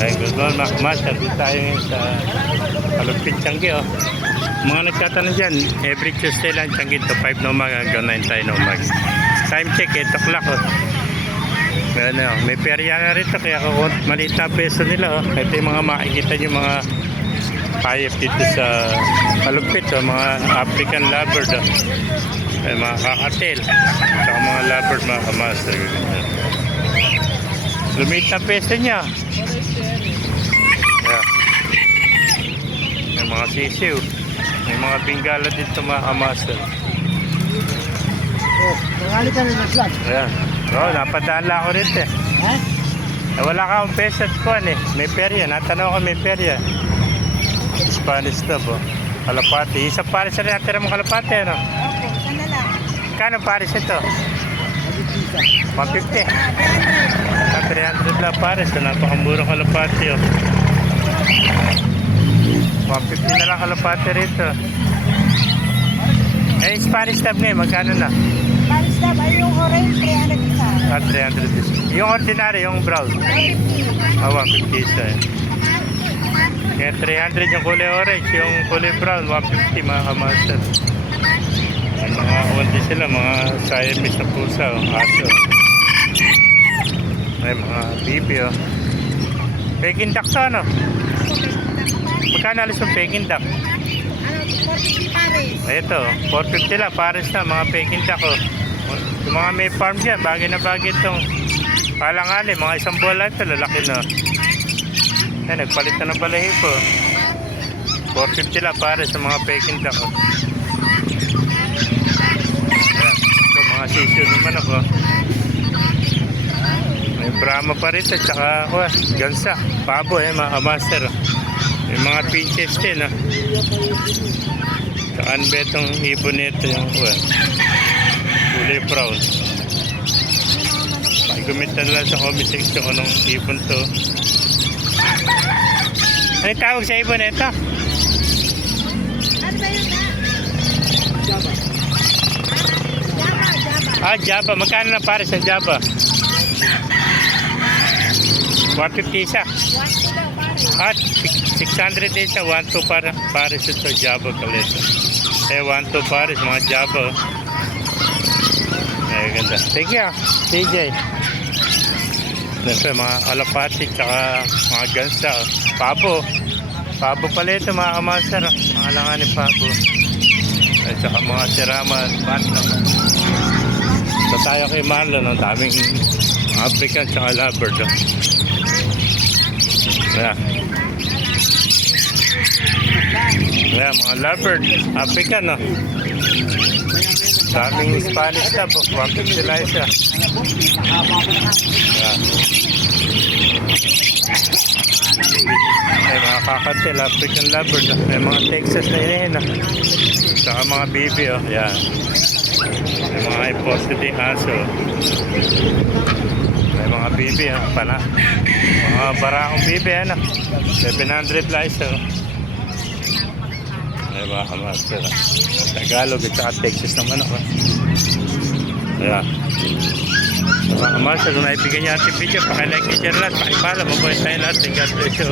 Ay, good morning, Master. Dito tayo ngayon sa Kalugpit, Tiangge, oh. Mga nagtatanong dyan, every Tuesday lang, Tiangge to 5 na umaga hanggang 9 tayo na umaga. Time check, 8 o'clock, oh. Ano, may perya na rito, kaya maliit na peso nila, oh. Ito yung mga makikita nyo, mga hayop dito sa Kalugpit, oh. Mga African lovebird, oh. Ay, mga kakatil, saka mga lovebird, mga kamaster. Lumit na peso niya. Yeah. May mga sisiw. May mga bingala dito, mga kamaster. Oh, mangali ka rin ng flag. Ayan. Oo, napadaan lang ako rito eh. Ha? Wala ka akong peso at kuhan eh. May perya. Natanaw ko may perya. Spanish stuff, oh. Kalapati. Isang pares na rin natira mong kalapati, ano? Opo, sana lang. Kano pares ito? 150. 300 lang pares. Napakamurang kalapati, oh. 150 na lang kalapati rito. Eh, Spanish tab ngayon, magkano na? Paris na ba yung orange? 300 isa. 300 is. Yung ordinary, yung brown. 150. 150 isa eh. Kaya 300 yung kulay orange, yung kulay brown, 150 mga kamaster. May mga unti sila, mga Siamese na pusa, oh, aso. May mga bibi, oh. Peking duck to, ano? Magkano alis yung Peking duck? Ano, 450 Paris. Ito, 450 lang, pares na, mga Peking duck, oh. Yung mga may farm dyan, bagay na bagay itong palangali, mga isang bola ito, lalaki na. Yan, nagpalit na ng balahibo. 450 lang pares sa mga Peking duck, oh. Ayan, ito, mga sisyo naman ako. May Brahma pa rin ito, tsaka gansa, pabo, mga master. May mga pinches din, oh. Tsaka ano ba itong ibon nito, yung kulay brown. Pagumitan lang sa comment section kung anong ibon to. Ano yung tawag sa ibon nito? Ano ba yun na? Java. Java. Java. Magkano na pares ang Java? 150 isa. 1 daw Paris. 600 isa. 1-2 para pares ito. Java kalito. 1-2 pares. Mga Java. Ay, ganda. Thank you, CJ. Ito, mga kalapati, tsaka mga gansa. Pabo. Pabo pala ito, mga kamaster. Mga langanin pabo. At saka mga sirama at bantam. So tayo kay Marlon, ang daming African tsaka lovebird. Ayan. Ayan, mga lovebird. African, no? Daming Spanish na po. 150 lang siya. Ayan. May mga kakatil, African lovebird. May mga Texas na yun. Saka mga bibi, oh. Ayan. May mga imposted yung aso. May mga bibi, oh. Mga barakong bibi, ano. 700 lang siya, oh. May mga kamaster. Tagalog at saka Texas naman ako. Ayan. Mga kamaster, kung naibigyan niyo ating video, pakilike, share lahat, pakipala, mabuhay tayo lahat. God bless you.